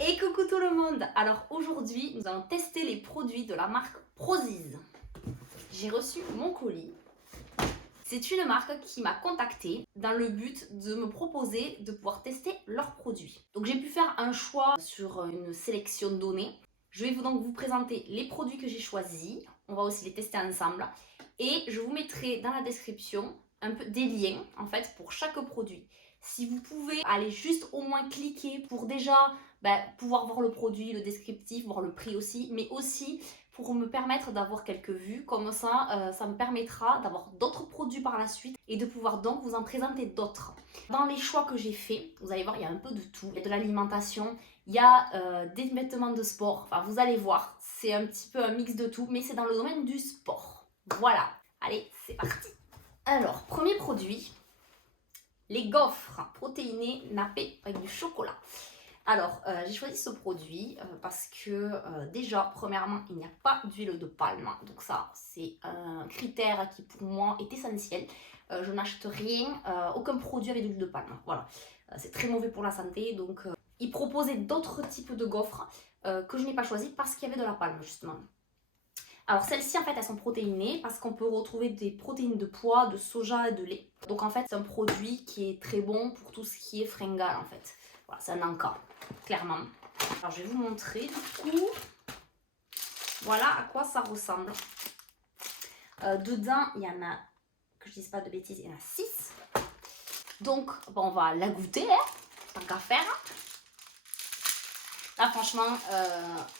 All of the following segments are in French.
Et coucou tout le monde. Alors aujourd'hui, nous allons tester les produits de la marque Prozis. J'ai reçu mon colis. C'est une marque qui m'a contactée dans le but de me proposer de pouvoir tester leurs produits. Donc j'ai pu faire un choix sur une sélection donnée. Je vais donc vous présenter les produits que j'ai choisis. On va aussi les tester ensemble. Et je vous mettrai dans la description un peu des liens en fait pour chaque produit. Si vous pouvez aller juste au moins cliquer pour déjà pouvoir voir le produit, le descriptif, voir le prix aussi, mais aussi pour me permettre d'avoir quelques vues. Comme ça, ça me permettra d'avoir d'autres produits par la suite et de pouvoir donc vous en présenter d'autres. Dans les choix que j'ai faits, vous allez voir, il y a un peu de tout. Il y a de l'alimentation, il y a des vêtements de sport. Enfin, vous allez voir, c'est un petit peu un mix de tout, mais c'est dans le domaine du sport. Voilà, allez, c'est parti. Alors, premier produit, les gaufres protéinés nappés avec du chocolat. Alors, j'ai choisi ce produit parce que déjà, premièrement, il n'y a pas d'huile de palme. Donc ça, c'est un critère qui pour moi est essentiel. Je n'achète rien, aucun produit avec de l'huile de palme. Voilà, c'est très mauvais pour la santé. Donc, ils proposaient d'autres types de gaufres que je n'ai pas choisi parce qu'il y avait de la palme, justement. Alors celles-ci en fait elles sont protéinées parce qu'on peut retrouver des protéines de pois, de soja et de lait. Donc en fait c'est un produit qui est très bon pour tout ce qui est fringale en fait. Voilà, c'est un encas, clairement. Alors je vais vous montrer du coup, voilà à quoi ça ressemble. Dedans il y en a, que je dise pas de bêtises, il y en a 6. Donc bon, on va la goûter, hein, tant qu'à faire. Là franchement,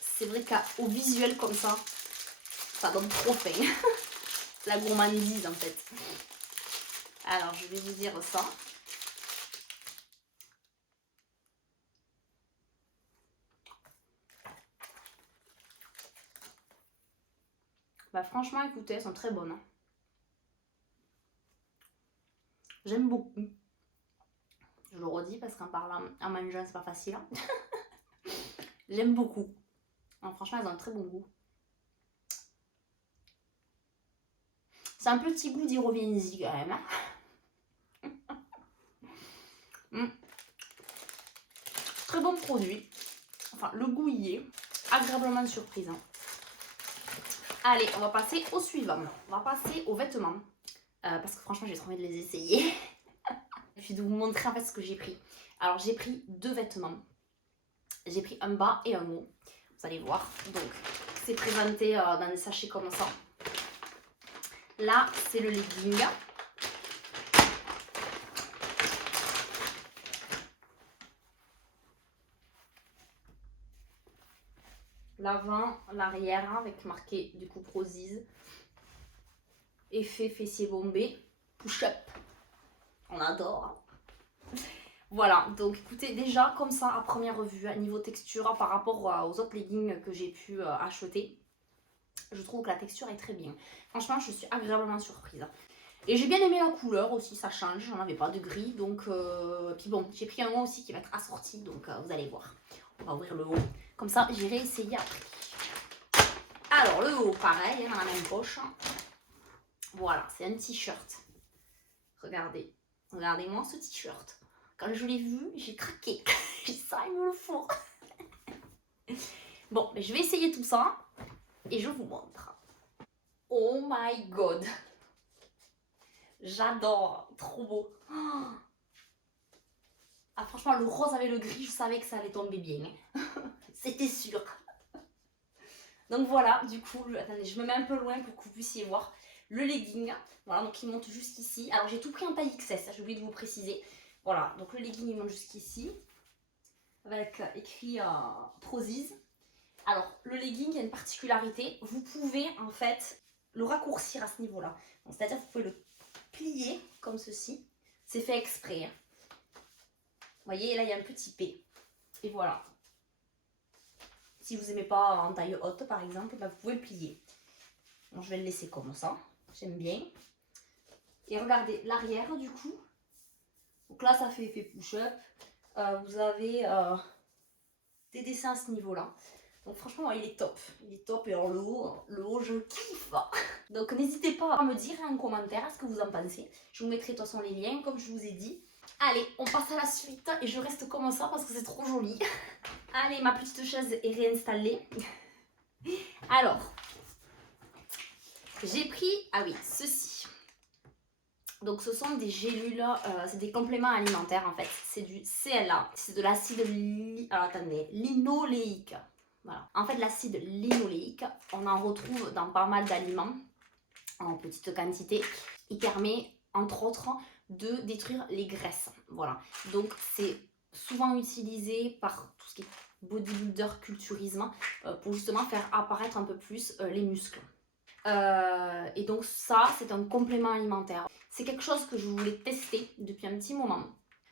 c'est vrai qu'au visuel comme ça donne trop faim. La gourmandise en fait. Alors je vais vous dire ça. Bah franchement écoutez, elles sont très bonnes. Hein. J'aime beaucoup. Je le redis parce qu'en parlant, en mangeant c'est pas facile. Hein. J'aime beaucoup. Alors, franchement elles ont un très bon goût. C'est un petit goût d'Irovienzi quand même. Hein. Très bon produit. Enfin le goût y est. Agréablement surprise. Hein. Allez, on va passer au suivant. On va passer aux vêtements. Parce que franchement j'ai trop envie de les essayer. Et puis de vous montrer en fait ce que j'ai pris. Alors j'ai pris 2 vêtements. J'ai pris un bas et un haut. Vous allez voir. Donc c'est présenté dans des sachets comme ça. Là c'est le legging. L'avant, l'arrière avec marqué du coup Prozis. Effet fessier bombé. Push-up. On adore. Voilà, donc écoutez, déjà comme ça à première vue, à niveau texture, par rapport aux autres leggings que j'ai pu acheter, je trouve que la texture est très bien. Franchement, je suis agréablement surprise. Et j'ai bien aimé la couleur aussi, ça change, j'en avais pas de gris, donc... Puis bon, j'ai pris un haut aussi qui va être assorti, donc vous allez voir. On va ouvrir le haut, comme ça j'irai essayer après. Alors le haut, pareil, hein, dans la même poche. Voilà, c'est un t-shirt. Regardez, regardez-moi ce t-shirt. Quand je l'ai vu, j'ai craqué. J'ai dit ça, il me le faut. Bon, mais je vais essayer tout ça et je vous montre. Oh my god. J'adore. Trop beau. Ah, franchement, le rose avec le gris, je savais que ça allait tomber bien. C'était sûr. Donc voilà, du coup, attendez, je me mets un peu loin pour que vous puissiez voir le legging. Voilà, donc il monte jusqu'ici. Alors j'ai tout pris en taille XS, j'ai oublié de vous préciser. Voilà, donc le legging il monte jusqu'ici. Avec écrit Prozis. Alors, le legging, il y a une particularité. Vous pouvez, en fait, le raccourcir à ce niveau-là. C'est-à-dire que vous pouvez le plier, comme ceci. C'est fait exprès. Hein. Vous voyez, là, il y a un petit P. Et voilà. Si vous n'aimez pas en taille haute, par exemple, bah, vous pouvez le plier. Bon, je vais le laisser comme ça. J'aime bien. Et regardez, l'arrière, du coup. Donc là, ça fait effet push-up. Vous avez des dessins à ce niveau-là. Donc franchement, il est top. Il est top. Et alors le haut, je kiffe. Donc n'hésitez pas à me dire en commentaire ce que vous en pensez. Je vous mettrai de toute façon les liens, comme je vous ai dit. Allez, on passe à la suite et je reste comme ça parce que c'est trop joli. Allez, ma petite chaise est réinstallée. Alors, j'ai pris, ah oui, ceci. Donc ce sont des gélules, c'est des compléments alimentaires en fait. C'est du CLA, c'est de l'acide linoléique. Voilà. En fait, l'acide linoléique, on en retrouve dans pas mal d'aliments en petite quantité. Il permet, entre autres, de détruire les graisses. Voilà. Donc c'est souvent utilisé par tout ce qui est bodybuilder, culturisme, pour justement faire apparaître un peu plus les muscles. Et donc ça, c'est un complément alimentaire. C'est quelque chose que je voulais tester depuis un petit moment.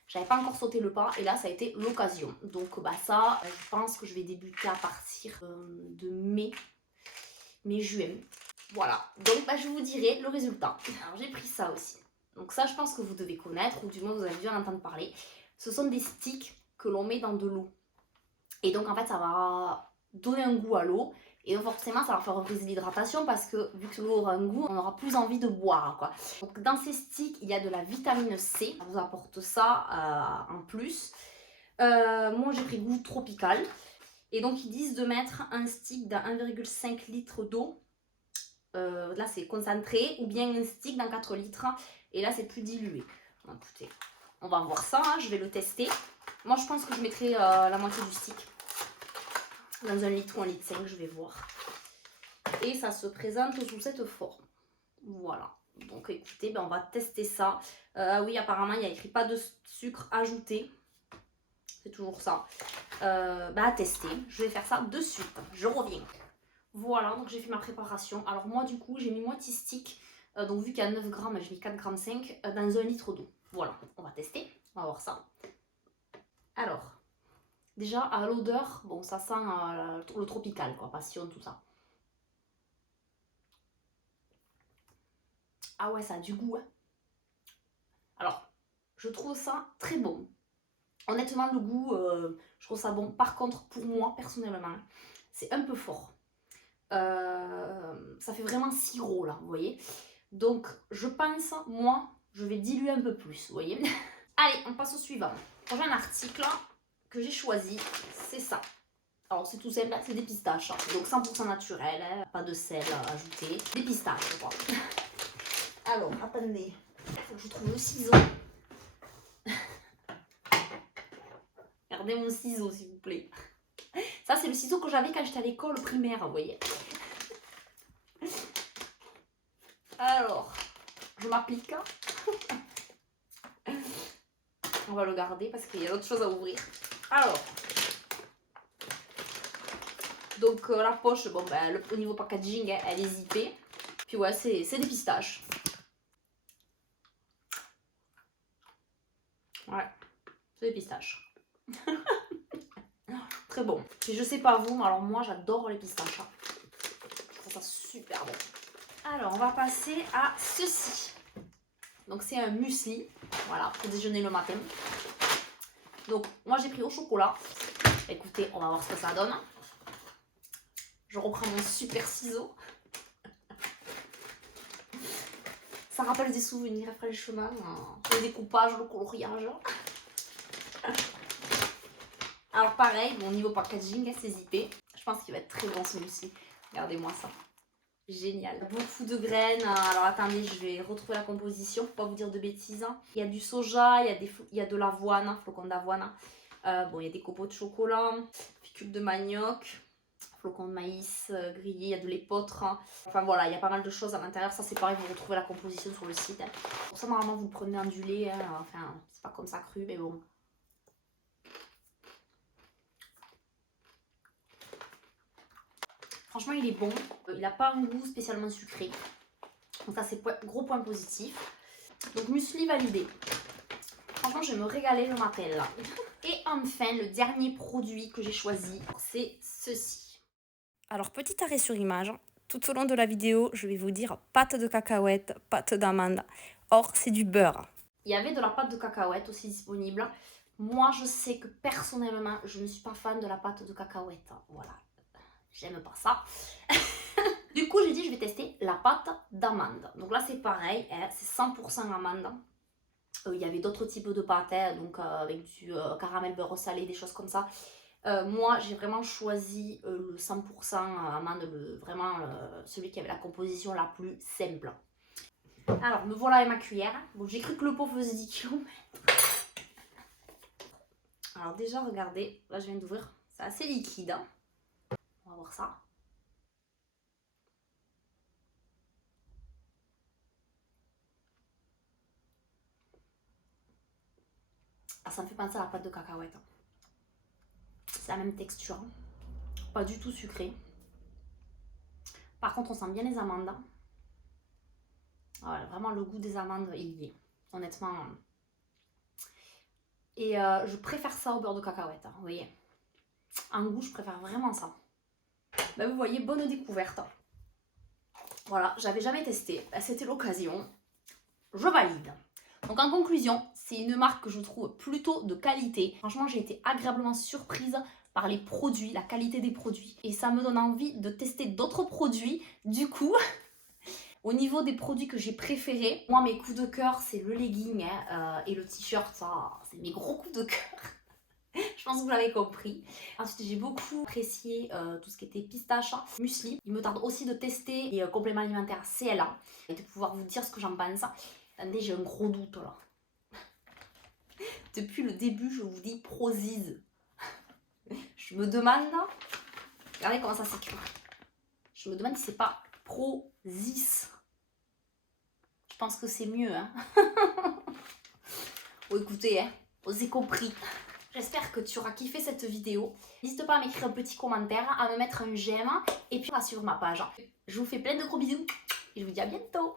J'avais pas encore sauté le pas et là, ça a été l'occasion. Donc ça, je pense que je vais débuter à partir de mai-juin. Voilà, donc je vous dirai le résultat. Alors j'ai pris ça aussi. Donc ça, je pense que vous devez connaître, ou du moins vous avez dû en entendre parler. Ce sont des sticks que l'on met dans de l'eau. Et donc en fait, ça va donner un goût à l'eau. Et donc forcément, ça va favoriser l'hydratation parce que vu que l'eau aura un goût, on aura plus envie de boire, quoi. Donc dans ces sticks, il y a de la vitamine C. Ça vous apporte ça en plus. Moi, j'ai pris goût tropical. Et donc ils disent de mettre un stick dans 1,5 litre d'eau. Là, c'est concentré. Ou bien un stick dans 4 litres. Et là, c'est plus dilué. Bon, écoutez, on va voir ça. Hein, je vais le tester. Moi, je pense que je mettrai la moitié du stick. Dans 1 litre ou 1,5 litre, je vais voir. Et ça se présente sous cette forme. Voilà. Donc écoutez, on va tester ça. Oui, apparemment, il y a écrit pas de sucre ajouté. C'est toujours ça. À tester. Je vais faire ça de suite. Je reviens. Voilà, donc j'ai fait ma préparation. Alors moi, du coup, j'ai mis moitié stick. Donc vu qu'il y a 9 grammes, j'ai mis 4,5 g dans 1 litre d'eau. Voilà, on va tester. On va voir ça. Alors, déjà, à l'odeur, bon, ça sent le tropical, quoi, passion, tout ça. Ah ouais, ça a du goût. Hein. Alors, je trouve ça très bon. Honnêtement, le goût, je trouve ça bon. Par contre, pour moi, personnellement, c'est un peu fort. Ça fait vraiment sirop, là, vous voyez. Donc, je pense, moi, je vais diluer un peu plus, vous voyez. Allez, on passe au suivant. Prochain article que j'ai choisi, c'est ça. Alors, c'est tout simple, c'est des pistaches. Donc, 100% naturel, hein, pas de sel ajouté. Des pistaches, je crois. Alors, attendez. Il faut que je trouve le ciseau. Regardez mon ciseau, s'il vous plaît. Ça, c'est le ciseau que j'avais quand j'étais à l'école primaire, vous voyez. Alors, je m'applique. On va le garder parce qu'il y a d'autres choses à ouvrir. Alors, donc la poche, bon, au niveau packaging, hein, elle est zippée. Puis ouais, c'est des pistaches. Ouais, c'est des pistaches. Très bon. Puis je sais pas vous, mais alors moi j'adore les pistaches. Hein. Je trouve ça super bon. Alors on va passer à ceci. Donc c'est un muesli, voilà, pour déjeuner le matin. Donc moi j'ai pris au chocolat. Écoutez, on va voir ce que ça donne. Je reprends mon super ciseau. Ça rappelle des souvenirs fraîchement, le découpage, le coloriage. Alors pareil, bon, niveau packaging, c'est zippé. Je pense qu'il va être très bon ce muesli. Regardez-moi ça. Génial. Beaucoup de graines. Alors attendez, je vais retrouver la composition pour pas vous dire de bêtises. Il y a du soja, il y a de l'avoine, flocons d'avoine. Bon, il y a des copeaux de chocolat, fécule de manioc, flocons de maïs grillés, il y a de l'épeautre. Enfin voilà, il y a pas mal de choses à l'intérieur. Ça c'est pareil, vous retrouvez la composition sur le site. Pour ça, normalement, vous le prenez ondulé. Enfin, c'est pas comme ça cru, mais bon. Franchement, il est bon. Il n'a pas un goût spécialement sucré. Donc ça, c'est gros point positif. Donc, muesli validé. Franchement, je vais me régaler le matin, là. Et enfin, le dernier produit que j'ai choisi, c'est ceci. Alors, petit arrêt sur image. Tout au long de la vidéo, je vais vous dire pâte de cacahuètes, pâte d'amande. Or, c'est du beurre. Il y avait de la pâte de cacahuètes aussi disponible. Moi, je sais que personnellement, je ne suis pas fan de la pâte de cacahuètes. Voilà. J'aime pas ça. Du coup, j'ai dit je vais tester la pâte d'amande. Donc là, c'est pareil, hein, c'est 100% amande. Il y avait d'autres types de pâtes, hein, donc avec du caramel beurre salé, des choses comme ça. Moi, j'ai vraiment choisi le 100% amande, vraiment celui qui avait la composition la plus simple. Alors, me voilà avec ma cuillère. Bon, j'ai cru que le pot faisait 10 km. Alors déjà, regardez, là je viens d'ouvrir, c'est assez liquide. Hein. On va voir ça. Ah, ça me fait penser à la pâte de cacahuète. C'est la même texture. Pas du tout sucré. Par contre, on sent bien les amandes. Voilà, vraiment, le goût des amandes, il y est. Honnêtement. Et je préfère ça au beurre de cacahuète. Hein, vous voyez. En goût, je préfère vraiment ça. Ben, vous voyez, bonne découverte. Voilà, j'avais jamais testé. Ben, c'était l'occasion. Je valide. Donc en conclusion, c'est une marque que je trouve plutôt de qualité. Franchement, j'ai été agréablement surprise par les produits, la qualité des produits. Et ça me donne envie de tester d'autres produits. Du coup, au niveau des produits que j'ai préférés, moi mes coups de cœur, c'est le legging hein, et le t-shirt. Ça, c'est mes gros coups de cœur. Je pense que vous l'avez compris. Ensuite, j'ai beaucoup apprécié tout ce qui était pistache, muesli. Il me tarde aussi de tester les compléments alimentaires CLA et de pouvoir vous dire ce que j'en pense. Attendez, j'ai un gros doute là. Depuis le début, je vous dis Prozise. Je me demande, regardez comment ça s'écrit. Je me demande si c'est pas Prozis. Je pense que c'est mieux. Hein. Bon, écoutez, hein, vous avez compris. J'espère que tu auras kiffé cette vidéo. N'hésite pas à m'écrire un petit commentaire, à me mettre un j'aime et puis à suivre ma page. Je vous fais plein de gros bisous et je vous dis à bientôt.